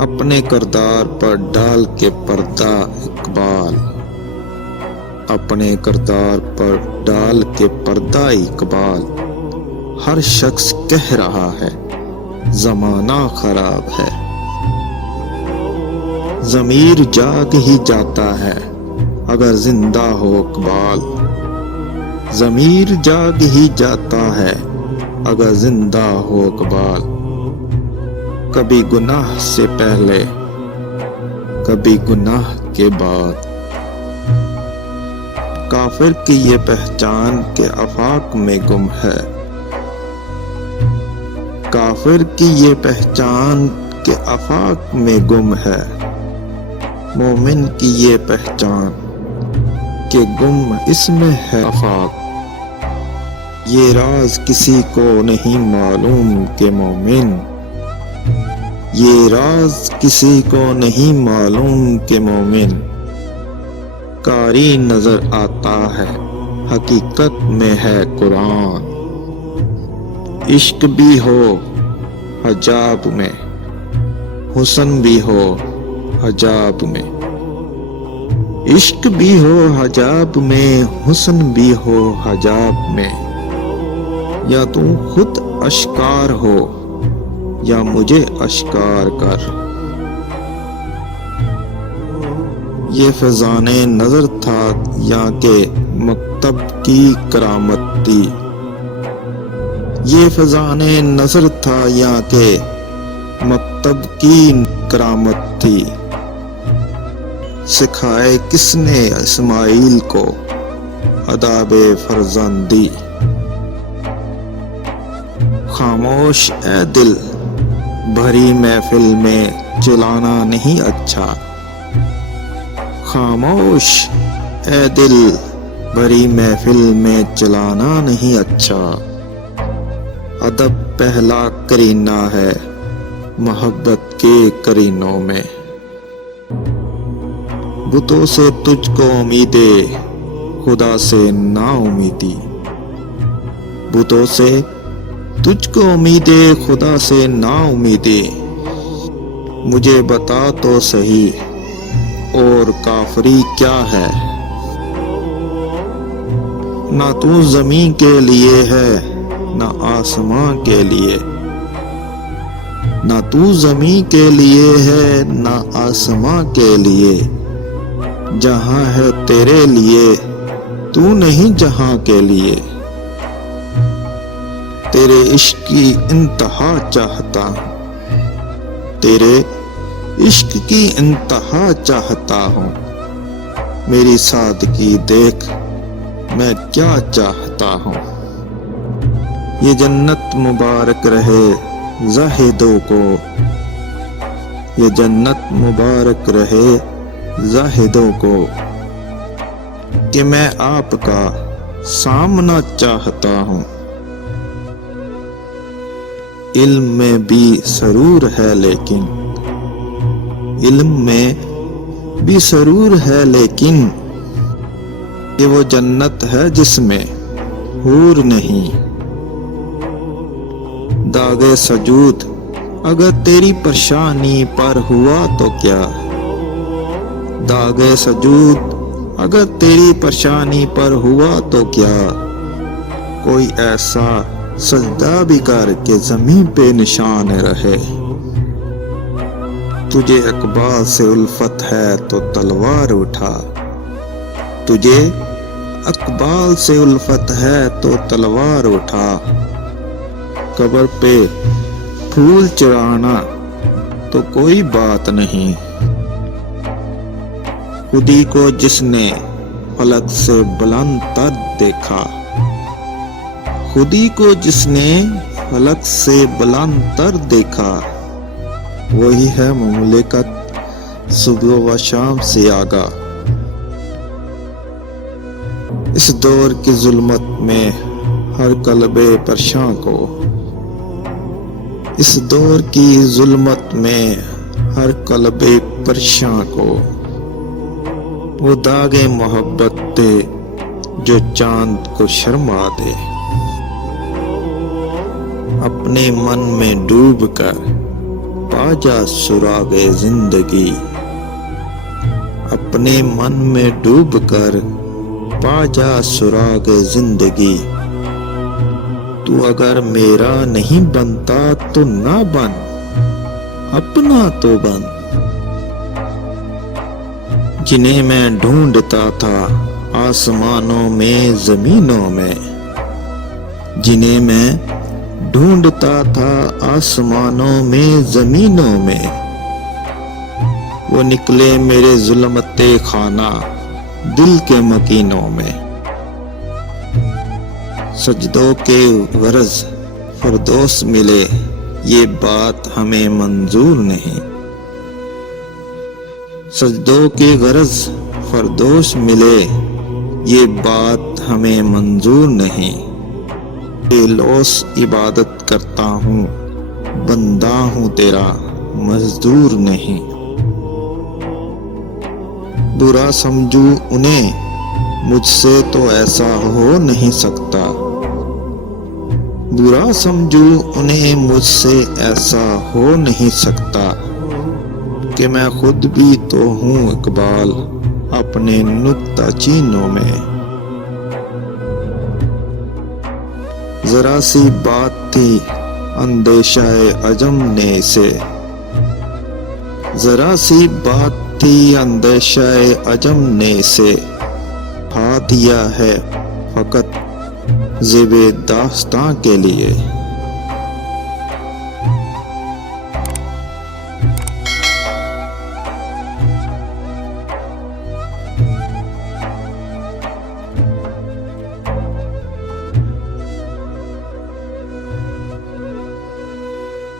اپنے کردار پر ڈال کے پردہ اقبال، اپنے کردار پر ڈال کے پردہ اقبال، ہر شخص کہہ رہا ہے زمانہ خراب ہے۔ ضمیر جاگ ہی جاتا ہے اگر زندہ ہو اقبال، ضمیر جاگ ہی جاتا ہے اگر زندہ ہو اقبال۔ کبھی گناہ سے پہلے، کبھی گناہ کے بعد، کافر کی یہ پہچان کہ آفاق میں گم ہے، کافر کی یہ پہچان کہ آفاق میں گم ہے، مومن کی یہ پہچان کہ گم اس میں ہے آفاق۔ یہ راز کسی کو نہیں معلوم کہ مومن، یہ راز کسی کو نہیں معلوم کہ مومن، قاری نظر آتا ہے حقیقت میں ہے قرآن۔ عشق بھی ہو حجاب میں، حسن بھی ہو حجاب میں، عشق بھی ہو حجاب میں، حسن بھی ہو حجاب میں، یا تو خود اشکار ہو یا مجھے اشکار کر۔ یہ فیضان نظر تھا یا کہ مکتب کی کرامت تھی، یہ فیضان نظر تھا یا کہ مکتب کی کرامت تھی۔ سکھائے کس نے اسماعیل کو آداب فرزندی، خاموش اے دل بھری محفل میں چلانا نہیں اچھا، خاموش اے دل بھری محفل میں چلانا نہیں اچھا۔ ادب پہلا کرینہ ہے محبت کے کرینوں میں، بتوں سے تجھ کو امیدیں خدا سے نا امیدی، بتوں سے تجھ کو امیدیں خدا سے نا امیدی۔ مجھے بتا تو صحیح اور کافری کیا ہے، نہ تو زمین کے لیے ہے نہ آسماں کے لیے، نہ تو زمین کے لیے ہے نہ آسماں کے لیے، جہاں ہے تیرے لیے تو نہیں جہاں کے لیے، تیرے عشق کی انتہا چاہتا ہوں، تیرے عشق کی انتہا چاہتا ہوں، میری سادگی دیکھ میں کیا چاہتا ہوں۔ یہ جنت مبارک رہے زاہدوں کو، یہ جنت مبارک رہے زاہدوں کو، کہ میں آپ کا سامنا چاہتا ہوں۔ علم میں بھی سرور ہے لیکن، علم میں بھی سرور ہے لیکن، کہ وہ جنت ہے جس میں حور نہیں۔ داغ سجود اگر تیری پریشانی پر ہوا تو کیا، داغ سجود اگر تیری پریشانی پر ہوا تو کیا، کوئی ایسا سجدہ بھی کر کے زمین پہ نشان رہے۔ تجھے اقبال سے الفت ہے تو تلوار اٹھا، تجھے اقبال سے الفت ہے تو تلوار اٹھا، قبر پہ پھول چڑھانا تو کوئی بات نہیں، خودی کو جس نے فلک سے بلند تر دیکھا، خودی کو جس نے فلک سے بلند تر دیکھا، وہی ہے مملکت صبح و شام سے آگاہ۔ اس دور کی ظلمت میں ہر قلب پرشاں کو، اس دور کی ظلمت میں ہر قلب پرشاں کو، وہ داغ محبت دے جو چاند کو شرما دے، اپنے من میں ڈوب کر پا جا سراغ زندگی، اپنے من میں ڈوب کر پا جا سراغ زندگی، تو اگر میرا نہیں بنتا تو نہ بن، اپنا تو بن۔ جنہیں میں ڈھونڈتا تھا آسمانوں میں زمینوں میں، جنہیں میں ڈھونڈتا تھا آسمانوں میں زمینوں میں، وہ نکلے میرے ظلمت خانہ دل کے مکینوں میں۔ سجدوں کے غرض فردوس ملے یہ بات ہمیں منظور نہیں، سجدوں کے غرض فردوس ملے یہ بات ہمیں منظور نہیں۔ بے لوث عبادت کرتا ہوں، بندہ ہوں تیرا مزدور نہیں۔ برا سمجھوں انہیں مجھ سے تو ایسا ہو نہیں سکتا، برا سمجھوں انہیں مجھ سے ایسا ہو نہیں سکتا، کہ میں خود بھی تو ہوں اقبال اپنے نکتہ چینوں میں۔ ذرا سی بات تھی اندیشہ عجم نے اسے، ذرا سی بات تھی اندیشہ عجم نے اسے، پا دیا ہے فقط زیب داستاں کے لیے۔